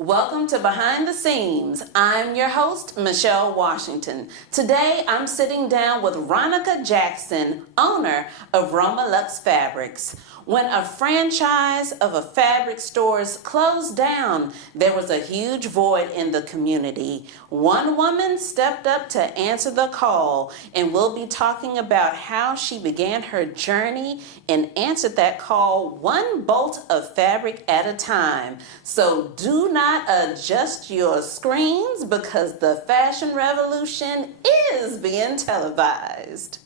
Welcome to Behind the Seams. I'm your host, Michelle Washington. Today, I'm sitting down with Ronica Jackson, owner of ROMA LUX Fabrics. When a franchise of a fabric stores closed down, there was a huge void in the community. One woman stepped up to answer the call, and we'll be talking about how she began her journey and answered that call one bolt of fabric at a time. So do not adjust your screens because the fashion revolution is being televised.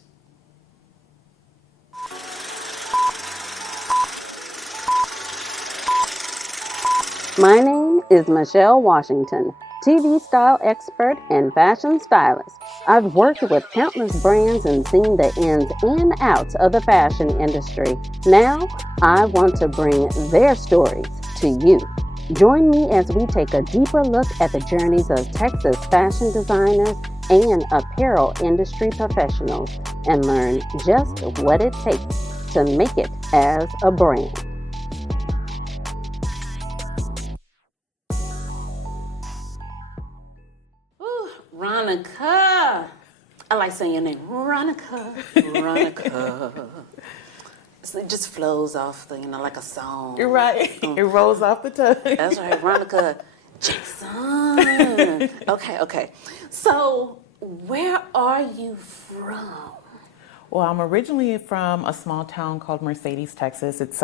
My name is Michelle Washington, TV style expert and fashion stylist. I've worked with countless brands and seen the ins and outs of the fashion industry. Now, I want to bring their stories to you. Join me as we take a deeper look at the journeys of Texas fashion designers and apparel industry professionals and learn just what it takes to make it as a brand. Ronica. I like saying your name. Ronica. Ronica. It just flows off the, like a song. You're right. It rolls off the tongue. That's right, Ronica Jackson. Okay. So, where are you from? Well, I'm originally from a small town called Mercedes, Texas. It's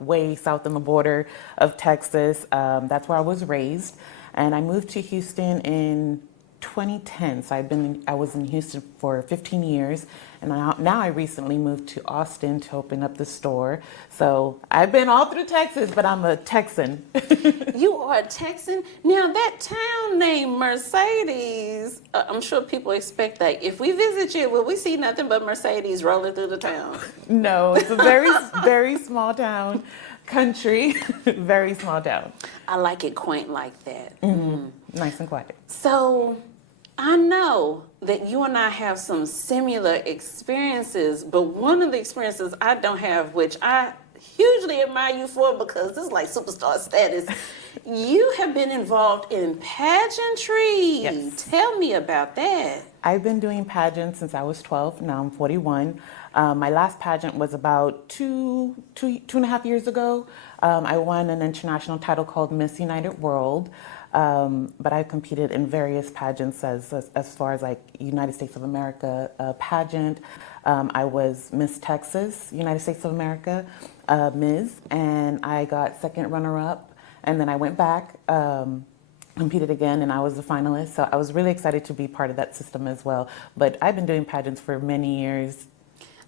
way south on the border of Texas. That's where I was raised. And I moved to Houston in 2010. So I was in Houston for 15 years, and now I recently moved to Austin to open up the store. So I've been all through Texas, but I'm a Texan. You are a Texan? Now that town named Mercedes, I'm sure people expect that. If we visit you, will we see nothing but Mercedes rolling through the town? No, it's a very small town. Country, very small town. I like it quaint like that. Mm-hmm. Nice and quiet. So I know that you and I have some similar experiences, but one of the experiences I don't have, which I hugely admire you for because this is like superstar status, you have been involved in pageantry. Yes. Tell me about that. I've been doing pageants since I was 12. Now I'm 41. My last pageant was about two and a half years ago. I won an international title called Miss United World, but I've competed in various pageants as far as like United States of America pageant. I was Miss Texas, United States of America, Ms., and I got second runner-up, and then I went back, competed again, and I was a finalist. So I was really excited to be part of that system as well. But I've been doing pageants for many years.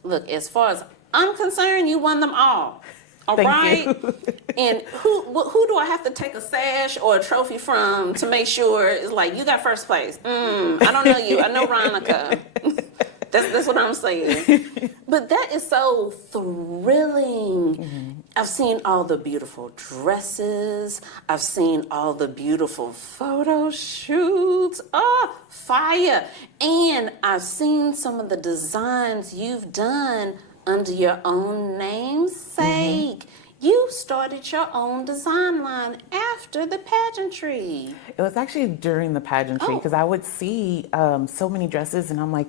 Look, as far as I'm concerned, you won them all. All Thank right. you. And who do I have to take a sash or a trophy from to make sure it's like you got first place? I don't know you. I know Ronica. That's what I'm saying. But that is so thrilling. Mm-hmm. I've seen all the beautiful dresses. I've seen all the beautiful photo shoots. Oh, fire. And I've seen some of the designs you've done under your own namesake. Mm-hmm. You started your own design line after the pageantry. It was actually during the pageantry because I would see so many dresses and I'm like,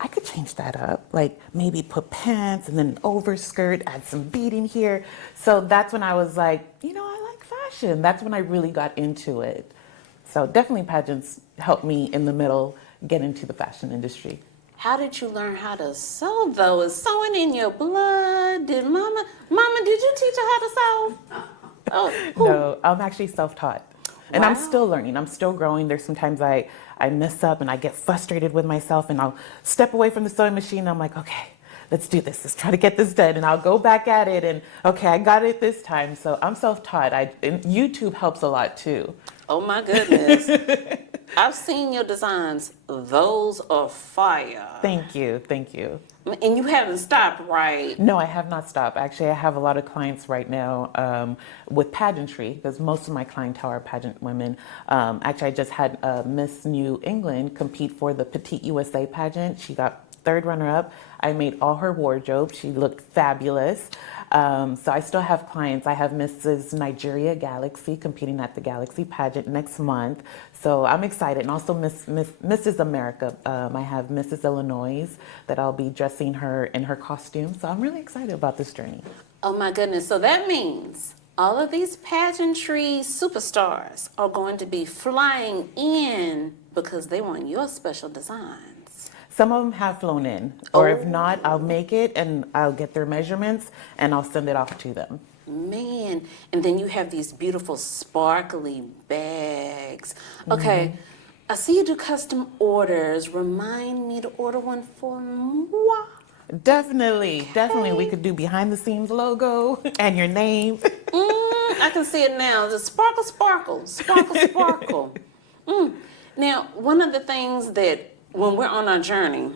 I could change that up, like maybe put pants and then an overskirt, add some beading here. So that's when I was like, I like fashion. That's when I really got into it. So definitely pageants helped me in the middle get into the fashion industry. How did you learn how to sew though? Is sewing in your blood? Did Mama, did you teach her how to sew? Oh, no, I'm actually self-taught. And wow. I'm still learning. I'm still growing. There's sometimes I mess up and I get frustrated with myself and I'll step away from the sewing machine and I'm like, okay, let's do this. Let's try to get this done. And I'll go back at it and okay, I got it this time. So I'm self-taught. And YouTube helps a lot too. Oh my goodness. I've seen your designs. Those are fire. Thank you. And you haven't stopped, right? No, I have not stopped. Actually, I have a lot of clients right now with pageantry because most of my clientele are pageant women. Actually, I just had Miss New England compete for the Petite USA pageant. She got third runner-up. I made all her wardrobe. She looked fabulous. So I still have clients. I have Mrs. Nigeria Galaxy competing at the Galaxy pageant next month. So I'm excited. And also Mrs. America. I have Mrs. Illinois that I'll be dressing her in her costume. So I'm really excited about this journey. Oh my goodness. So that means all of these pageantry superstars are going to be flying in because they want your special designs. Some of them have flown in, or if not, I'll make it and I'll get their measurements and I'll send it off to them. Man, and then you have these beautiful sparkly bags. Okay, I see you do custom orders. Remind me to order one for moi. Definitely. We could do behind the scenes logo and your name. I can see it now. Just sparkle, sparkle, sparkle, sparkle. Now, one of the things that when we're on our journey,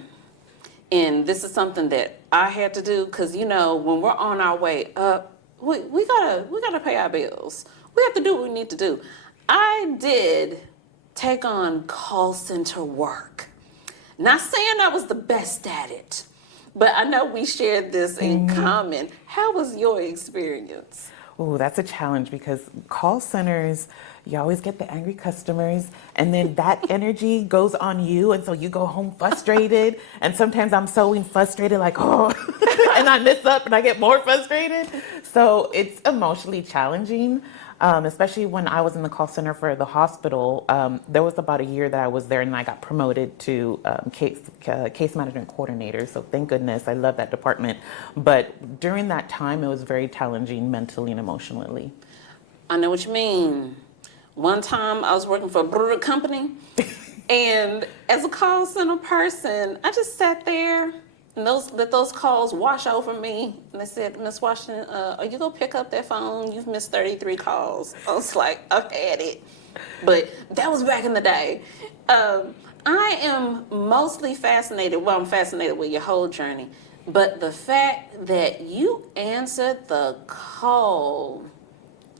and this is something that I had to do, because when we're on our way up, we gotta pay our bills. We have to do what we need to do. I did take on call center work. Not saying I was the best at it, but I know we shared this in common. How was your experience? Oh, that's a challenge because call centers, you always get the angry customers and then that energy goes on you. And so you go home frustrated. And sometimes I'm so frustrated, like, oh, and I mess up and I get more frustrated. So it's emotionally challenging. Especially when I was in the call center for the hospital. There was about a year that I was there and I got promoted to case management coordinator. So thank goodness, I love that department. But during that time, it was very challenging mentally and emotionally. I know what you mean. One time I was working for a brewery company and as a call center person, I just sat there and let those calls wash over me. And they said, Miss Washington, are you going to pick up that phone? You've missed 33 calls. I was like, I've had it. But that was back in the day. I am mostly fascinated, I'm fascinated with your whole journey. But the fact that you answered the call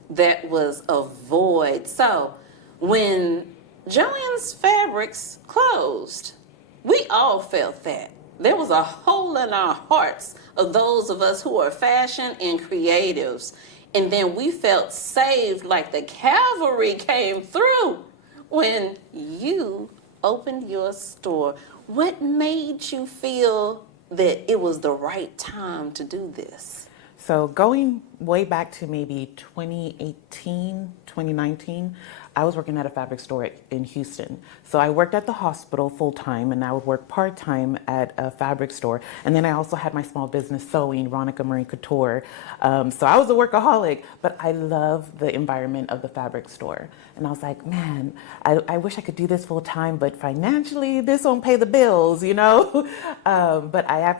that was a void. So when Joann's Fabrics closed, we all felt that. There was a hole in our hearts of those of us who are fashion and creatives. And then we felt saved like the cavalry came through when you opened your store. What made you feel that it was the right time to do this? So going way back to maybe 2018, 2019, I was working at a fabric store in Houston. So I worked at the hospital full-time and I would work part-time at a fabric store. And then I also had my small business sewing, Ronica Marine Couture. So I was a workaholic, but I love the environment of the fabric store. And I was like, man, I wish I could do this full-time, but financially this won't pay the bills, But I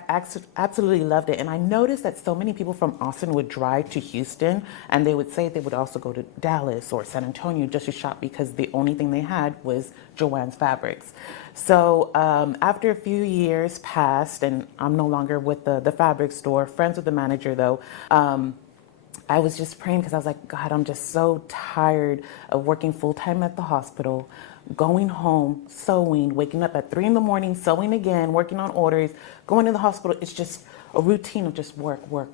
absolutely loved it. And I noticed that so many people from Austin would drive to Houston and they would say they would also go to Dallas or San Antonio just to shop because the only thing they had was Joann's Fabrics. So after a few years passed and I'm no longer with the fabric store, friends with the manager though, I was just praying because I was like, God, I'm just so tired of working full-time at the hospital, going home, sewing, waking up at 3 a.m, sewing again, working on orders, going to the hospital. It's just a routine of just work. Wow.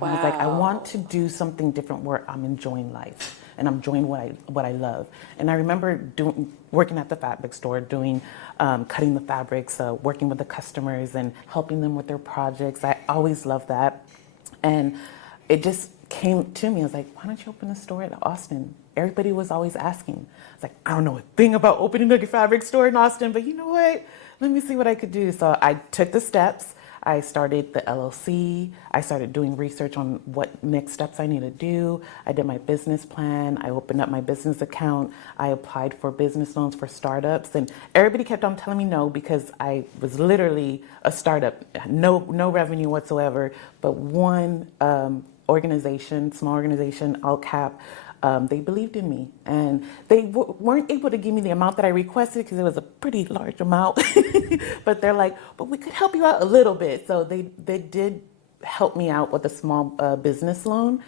And I was like, I want to do something different where I'm enjoying life and I'm enjoying what I love. And I remember working at the fabric store, doing cutting the fabrics, working with the customers and helping them with their projects. I always loved that. And it just came to me. I was like, why don't you open a store in Austin? Everybody was always asking. I was like, I don't know a thing about opening a fabric store in Austin, but you know what? Let me see what I could do. So I took the steps. I started the LLC. I started doing research on what next steps I need to do. I did my business plan. I opened up my business account. I applied for business loans for startups. And everybody kept on telling me no because I was literally a startup, no revenue whatsoever. But one organization, small organization, all cap, they believed in me and they weren't able to give me the amount that I requested because it was a pretty large amount, but they're like, but we could help you out a little bit. So they did help me out with a small business loan.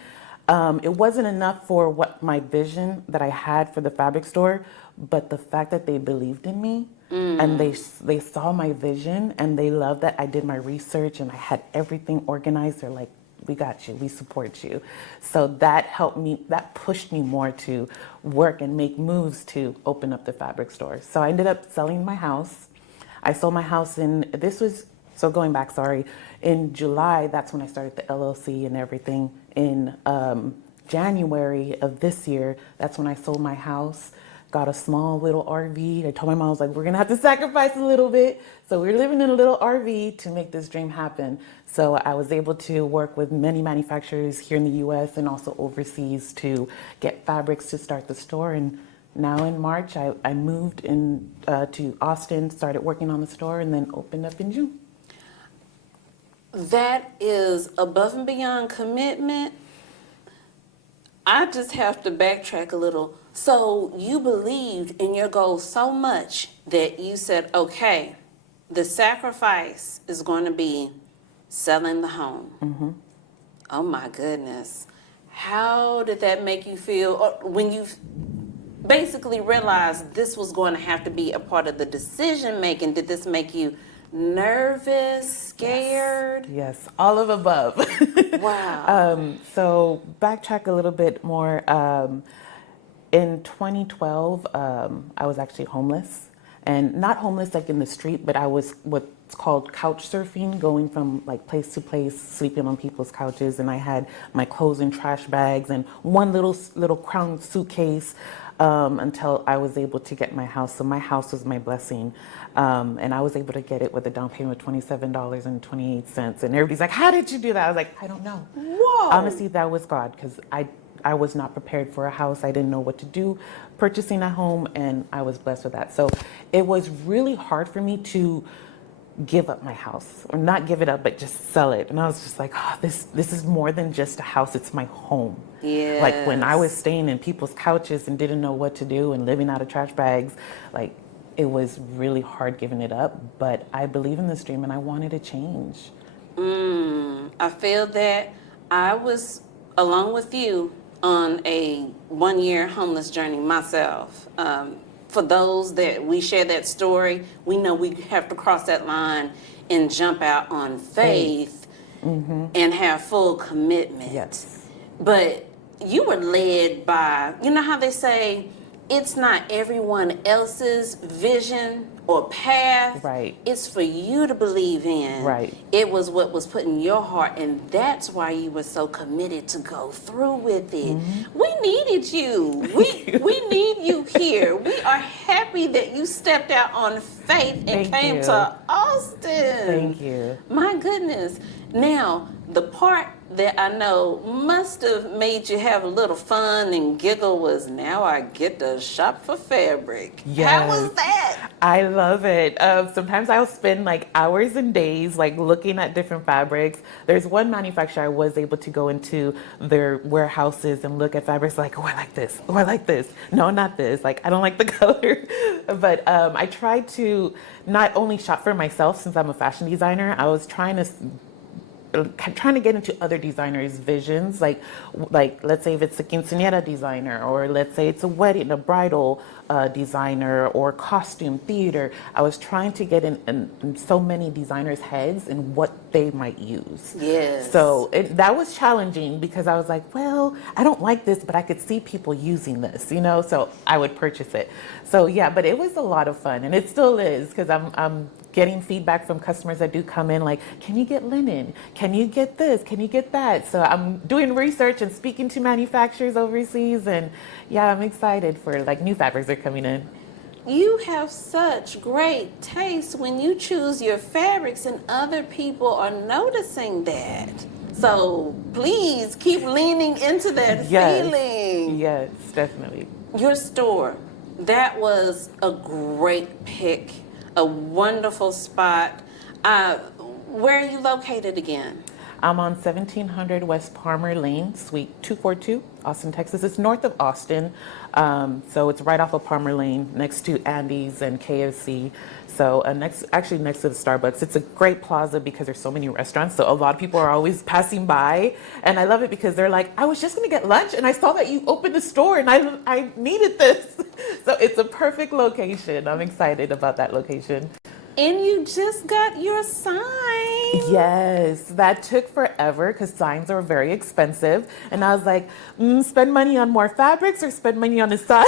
It wasn't enough for what my vision that I had for the fabric store, but the fact that they believed in me and they saw my vision and they loved that I did my research and I had everything organized. They're like, we got you, we support you. So that helped me, that pushed me more to work and make moves to open up the fabric store. So I ended up selling my house. I sold my house so going back, sorry, in July, that's when I started the LLC and everything. In January of this year, that's when I sold my house, got a small little RV. I told my mom, I was like, we're gonna have to sacrifice a little bit. So we're living in a little RV to make this dream happen. So I was able to work with many manufacturers here in the US and also overseas to get fabrics to start the store. And now in March, I moved to Austin, started working on the store, and then opened up in June. That is above and beyond commitment. I just have to backtrack a little. So you believed in your goal so much that you said, okay, the sacrifice is going to be selling the home. Mm-hmm. Oh my goodness. How did that make you feel when you basically realized this was going to have to be a part of the decision making? Did this make you nervous, scared? Yes, all of above. Wow. So backtrack a little bit more. In 2012, I was actually homeless, and not homeless like in the street, but I was what's called couch surfing, going from like place to place, sleeping on people's couches, and I had my clothes in trash bags and one little crown suitcase until I was able to get my house. So my house was my blessing, and I was able to get it with a down payment of $27.28. And everybody's like, "How did you do that?" I was like, "I don't know." Whoa. Honestly, that was God, because I was not prepared for a house. I didn't know what to do purchasing a home, and I was blessed with that. So it was really hard for me to give up my house, or not give it up, but just sell it. And I was just like, oh, this is more than just a house, it's my home. Yes. Like when I was staying in people's couches and didn't know what to do and living out of trash bags, like it was really hard giving it up. But I believe in this dream and I wanted to change. I feel that. I was, along with you, on a 1-year homeless journey myself. For those that we share that story, we know we have to cross that line and jump out on faith and have full commitment. Yes. But you were led by, you know how they say, it's not everyone else's vision or path. Right. It's for you to believe in. Right. It was what was put in your heart, and that's why you were so committed to go through with it. We needed you. We need you here. We are happy that you stepped out on faith and Thank came you. to Austin. Thank you. My goodness. Now, the part that I know must have made you have a little fun and giggle was, now I get to shop for fabric. Yes. How was that? I love it. Sometimes I'll spend like hours and days like looking at different fabrics. There's one manufacturer I was able to go into their warehouses and look at fabrics like, oh, I like this. Oh, I like this. No, not this. Like, I don't like the color. But I tried to not only shop for myself, since I'm a fashion designer, I was trying to get into other designers' visions, like let's say if it's a quinceañera designer, or let's say it's a bridal designer, or costume theater. I was trying to get in so many designers' heads and what they might use. Yes. So that was challenging, because I was like, well, I don't like this, but I could see people using this, so I would purchase it. So yeah, but it was a lot of fun, and it still is, because I'm getting feedback from customers that do come in like, can you get linen? Can you get this? Can you get that? So I'm doing research and speaking to manufacturers overseas, and yeah, I'm excited for like new fabrics that are coming in. You have such great taste when you choose your fabrics, and other people are noticing that. So please keep leaning into that feeling. Yes, definitely. Your store, that was a great pick, a wonderful spot. Where are you located again? I'm on 1700 West Palmer Lane, Suite 242, Austin, Texas. It's north of Austin, so it's right off of Palmer Lane, next to Andy's and KFC. So actually next to the Starbucks. It's a great plaza because there's so many restaurants. So a lot of people are always passing by, and I love it because they're like, I was just gonna get lunch, and I saw that you opened a store, and I needed this. So it's a perfect location. I'm excited about that location. And you just got your sign. Yes, that took forever because signs are very expensive. And I was like, spend money on more fabrics or spend money on a sign.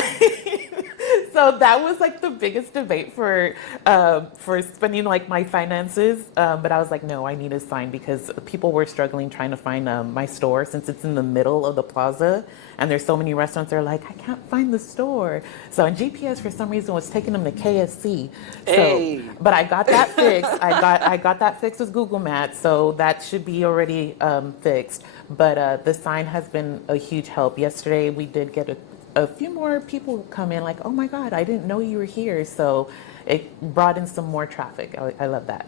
So that was like the biggest debate for spending like my finances. But I was like, no, I need a sign because people were struggling trying to find my store since it's in the middle of the plaza. And there's so many restaurants that are like, I can't find the store. So on GPS, for some reason, was taking them to KFC. Hey. So, but I got that fixed. I got that fixed with Google Maps, so that should be already fixed. But the sign has been a huge help. Yesterday, we did get a few more people come in, like, oh my God, I didn't know you were here. So it brought in some more traffic. I love that.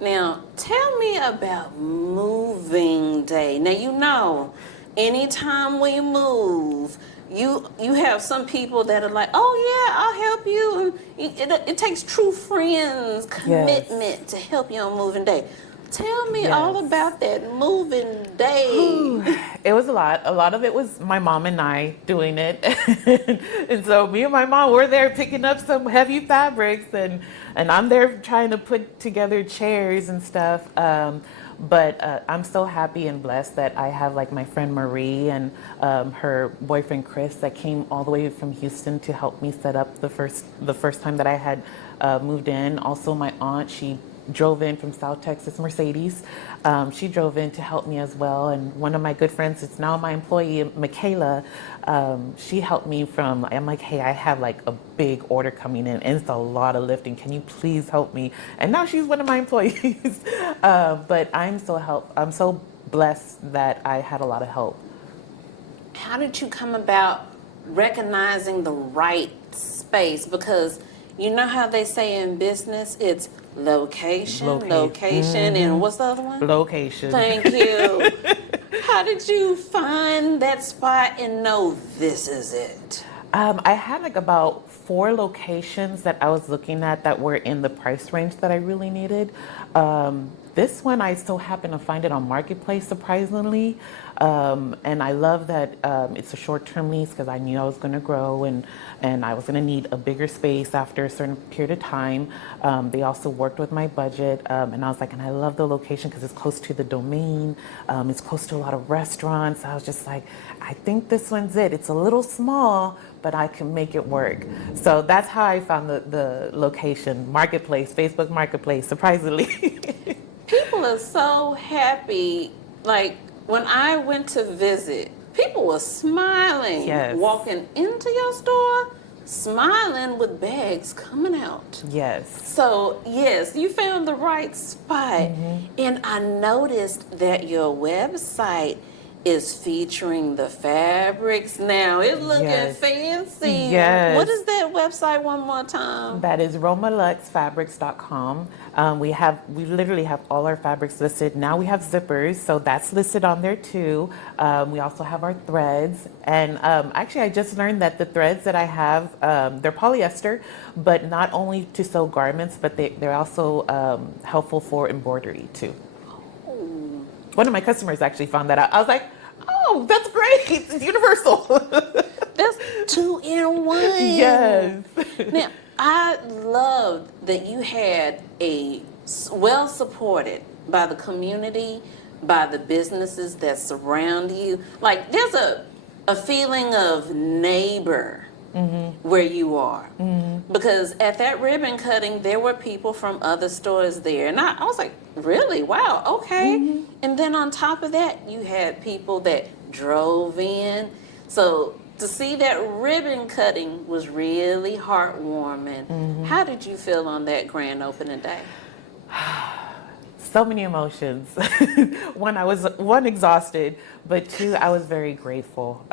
Now, tell me about moving day. Now, you know, anytime we move, you have some people that are like, oh yeah, I'll help you. And it takes true friends commitment to help you on moving day. Tell me all about that moving day. It was a lot. A lot of it was my mom and I doing it. And so me and my mom were there picking up some heavy fabrics, and I'm there trying to put together chairs and stuff. But I'm so happy and blessed that I have like my friend Marie and her boyfriend Chris that came all the way from Houston to help me set up the first time that I had moved in. Also, my aunt, she drove in from South Texas, Mercedes. She drove in to help me as well. And one of my good friends, it's now my employee, Michaela, she helped me I'm like, hey, I have like a big order coming in and it's a lot of lifting. Can you please help me? And now she's one of my employees. But I'm so blessed that I had a lot of help. How did you come about recognizing the right space? Because you know how they say in business, it's location, and what's the other one? Location. Thank you. How did you find that spot and know this is it? I had like about 4 locations that I was looking at that were in the price range that I really needed. This one, I so happened to find it on Marketplace, surprisingly. And I love that it's a short-term lease because I knew I was going to grow and I was going to need a bigger space after a certain period of time. They also worked with my budget. And I was like, and I love the location because it's close to the domain. It's close to a lot of restaurants. I was just like, I think this one's it. It's a little small, but I can make it work. So that's how I found the location, Marketplace, Facebook Marketplace, surprisingly. People are so happy. Like when I went to visit, people were smiling, walking into your store, smiling with bags coming out. Yes. So yes, you found the right spot. And I noticed that your website is featuring the fabrics now. It's looking fancy. Yes. What is that website one more time? That is RomaLuxFabrics.com. We literally have all our fabrics listed. Now we have zippers, so that's listed on there too. We also have our threads. And actually, I just learned that the threads that I have, they're polyester, but not only to sew garments, but they're also helpful for embroidery too. One of my customers actually found that out. I was like, oh, that's great. It's universal. That's 2 in 1. Yes. Now, I loved that you had a well supported by the community, by the businesses that surround you. Like there's a feeling of neighbor where you are. Because at that ribbon cutting, there were people from other stores there. And I was like, really? Wow, okay. And then on top of that, you had people that drove in. So to see that ribbon cutting was really heartwarming. How did you feel on that grand opening day? So many emotions. I was exhausted, but 2, I was very grateful.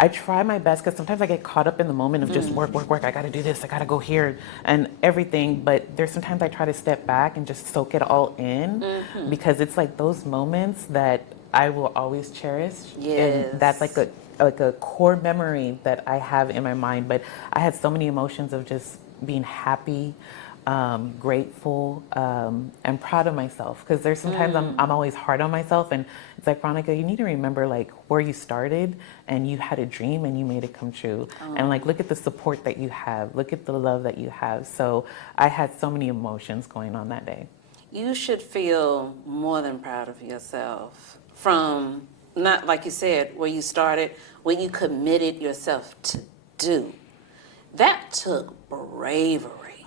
I try my best because sometimes I get caught up in the moment of just work, work, work. I got to do this. I got to go here and everything. But there's sometimes I try to step back and just soak it all in because it's like those moments that I will always cherish. And that's Yes. like a core memory that I have in my mind. But I had so many emotions of just being happy, grateful, and proud of myself. Because there's sometimes I'm always hard on myself, and it's like, Ronica, you need to remember like where you started, and you had a dream and you made it come true. And like, look at the support that you have, look at the love that you have. So I had so many emotions going on that day. You should feel more than proud of yourself from, not like you said, where you started, where you committed yourself to do. That took bravery,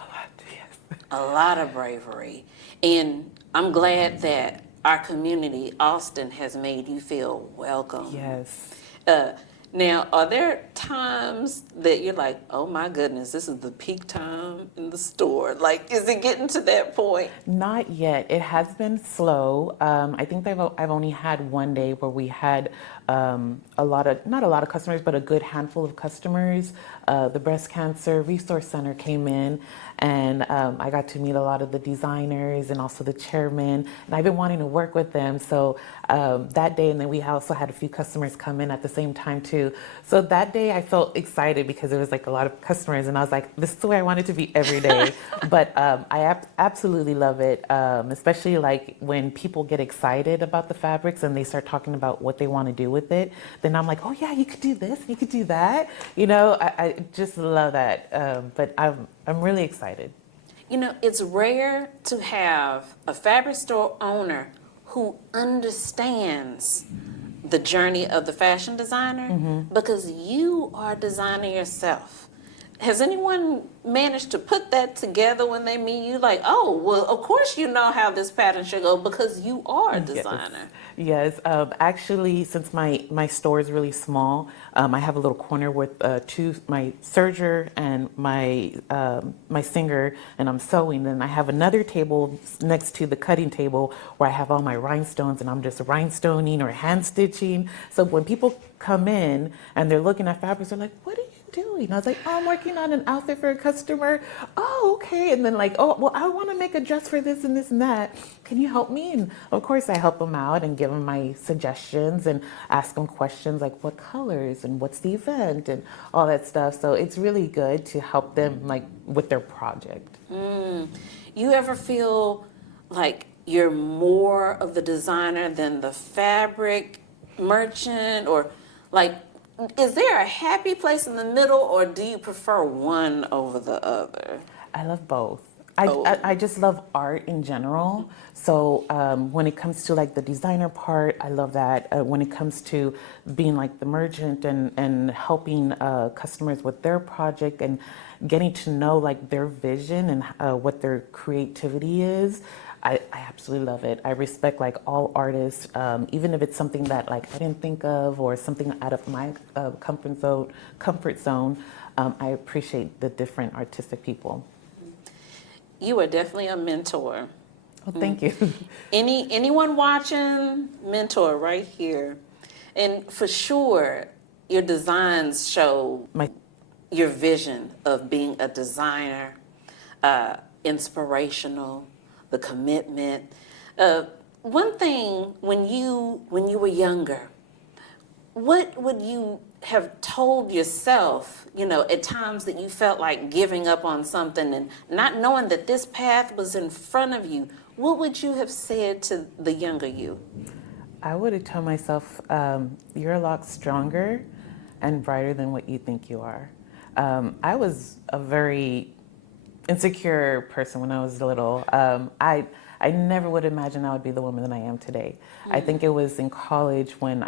a lot of bravery. And I'm glad that our community, Austin, has made you feel welcome. Yes. Uh, Now, are there times that you're like, oh my goodness, this is the peak time in the store? Like, is it getting to that point? Not yet. It has been slow. I think I've only had one day where we had a lot of, not a lot of customers, but a good handful of customers. The Breast Cancer Resource Center came in, and I got to meet a lot of the designers and also the chairman. And I've been wanting to work with them. So that day, and then we also had a few customers come in at the same time too. So that day I felt excited because there was like a lot of customers, and I was like, this is the way I want it to be every day. But I absolutely love it, especially like when people get excited about the fabrics and they start talking about what they want to do with it. Then I'm like, oh yeah, you could do this, you could do that. You know, I just love that. But I'm really excited. You know, it's rare to have a fabric store owner who understands the journey of the fashion designer because you are a designer yourself. Has anyone managed to put that together when they meet you? Like, oh, well, of course you know how this pattern should go because you are a designer. Yes. Actually, since my store is really small, I have a little corner with my serger and my singer, and I'm sewing. Then I have another table next to the cutting table where I have all my rhinestones, and I'm just rhinestoning or hand stitching. So when people come in and they're looking at fabrics, they're like, "What are you doing?" I was like, "Oh, I'm working on an outfit for a customer." "Oh, okay." And then like, "Oh, well, I want to make a dress for this and this and that. Can you help me?" And of course I help them out and give them my suggestions and ask them questions like what colors and what's the event and all that stuff. So it's really good to help them like with their project. You ever feel like you're more of the designer than the fabric merchant? Or like, is there a happy place in the middle, or do you prefer one over the other? I love both. Oh. I just love art in general. So when it comes to like the designer part, I love that. When it comes to being like the merchant and helping customers with their project and getting to know like their vision and what their creativity is, I absolutely love it. I respect like all artists, even if it's something that like I didn't think of or something out of my comfort zone. Comfort zone. I appreciate the different artistic people. You are definitely a mentor. Well, thank you. Anyone watching, mentor right here. And for sure, your designs show My your vision of being a designer, inspirational, the commitment. One thing when you were younger, what would you have told yourself, you know, at times that you felt like giving up on something and not knowing that this path was in front of you? What would you have said to the younger you? I would have told myself, you're a lot stronger and brighter than what you think you are. I was a very insecure person when I was little. I never would imagine I would be the woman that I am today. I think it was in college when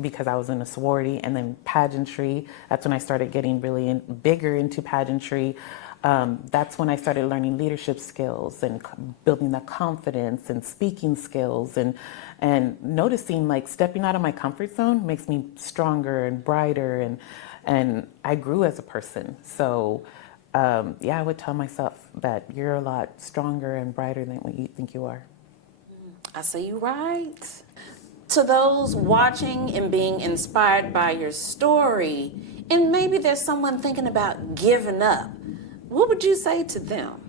because I was in a sorority and then pageantry. That's when I started getting really bigger into pageantry. That's when I started learning leadership skills and building that confidence and speaking skills and noticing like stepping out of my comfort zone makes me stronger and brighter and I grew as a person. So yeah, I would tell myself that you're a lot stronger and brighter than what you think you are. I say you right. to those watching and being inspired by your story, and maybe there's someone thinking about giving up, what would you say to them?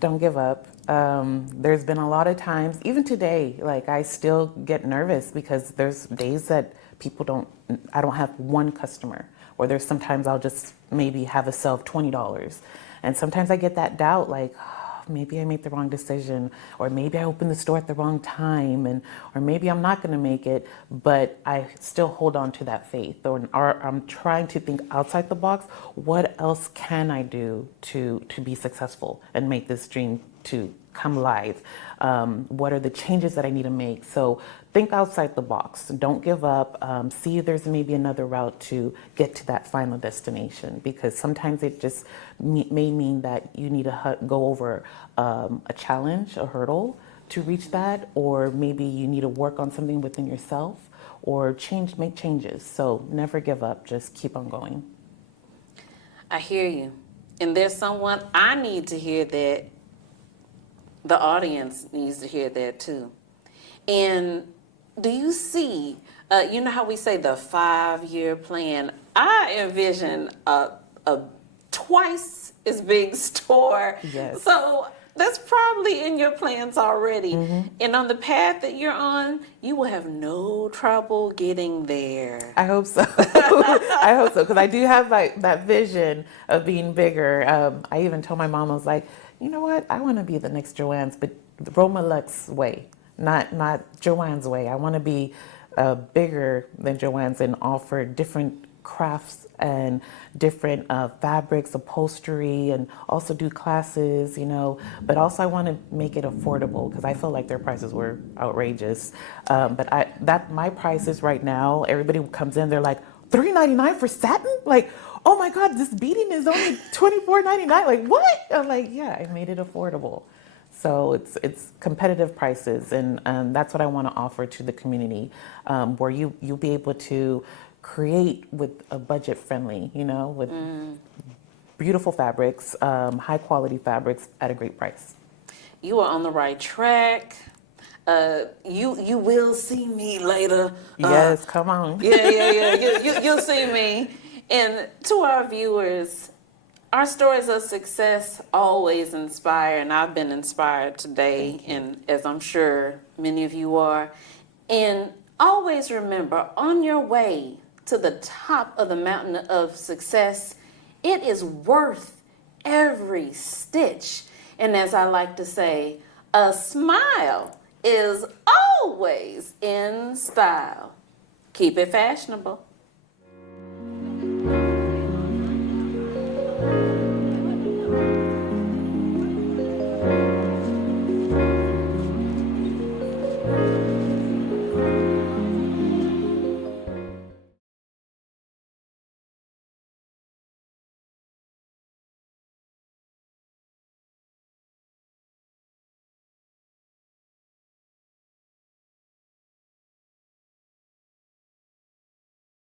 Don't give up. There's been a lot of times, even today, like I still get nervous because there's days that I don't have one customer, or there's sometimes I'll just maybe have a sale of $20. And sometimes I get that doubt, like, maybe I made the wrong decision, or maybe I opened the store at the wrong time, or maybe I'm not going to make it, but I still hold on to that faith, or I'm trying to think outside the box. What else can I do to be successful and make this dream to come live? What are the changes that I need to make? So think outside the box. Don't give up. See if there's maybe another route to get to that final destination, because sometimes it just may mean that you need to go over a challenge, a hurdle to reach that, or maybe you need to work on something within yourself or make changes. So never give up. Just keep on going. I hear you. And there's someone I need to hear that. The audience needs to hear that too. And do you see, you know how we say the 5-year plan? I envision a twice as big store. Yes. So that's probably in your plans already. Mm-hmm. And on the path that you're on, you will have no trouble getting there. I hope so. I hope so, because I do have that vision of being bigger. I even told my mom, I was like, you know what? I want to be the next Joanne's, but the ROMA LUX way, not Joanne's way. I want to be bigger than Joanne's and offer different crafts and different fabrics, upholstery, and also do classes, but also I want to make it affordable, because I feel like their prices were outrageous. But my prices right now, everybody comes in, they're like, $3.99 for satin? Like, oh my God, this beading is only $24.99. Like, what? I'm like, yeah, I made it affordable. So it's competitive prices, and that's what I want to offer to the community, where you'll be able to create with a budget friendly, with beautiful fabrics, high quality fabrics at a great price. You are on the right track. You will see me later. Yes, come on. Yeah. You'll see me. And to our viewers, our stories of success always inspire, and I've been inspired today, and as I'm sure many of you are. And always remember, on your way to the top of the mountain of success, it is worth every stitch. And as I like to say, a smile is always in style. Keep it fashionable.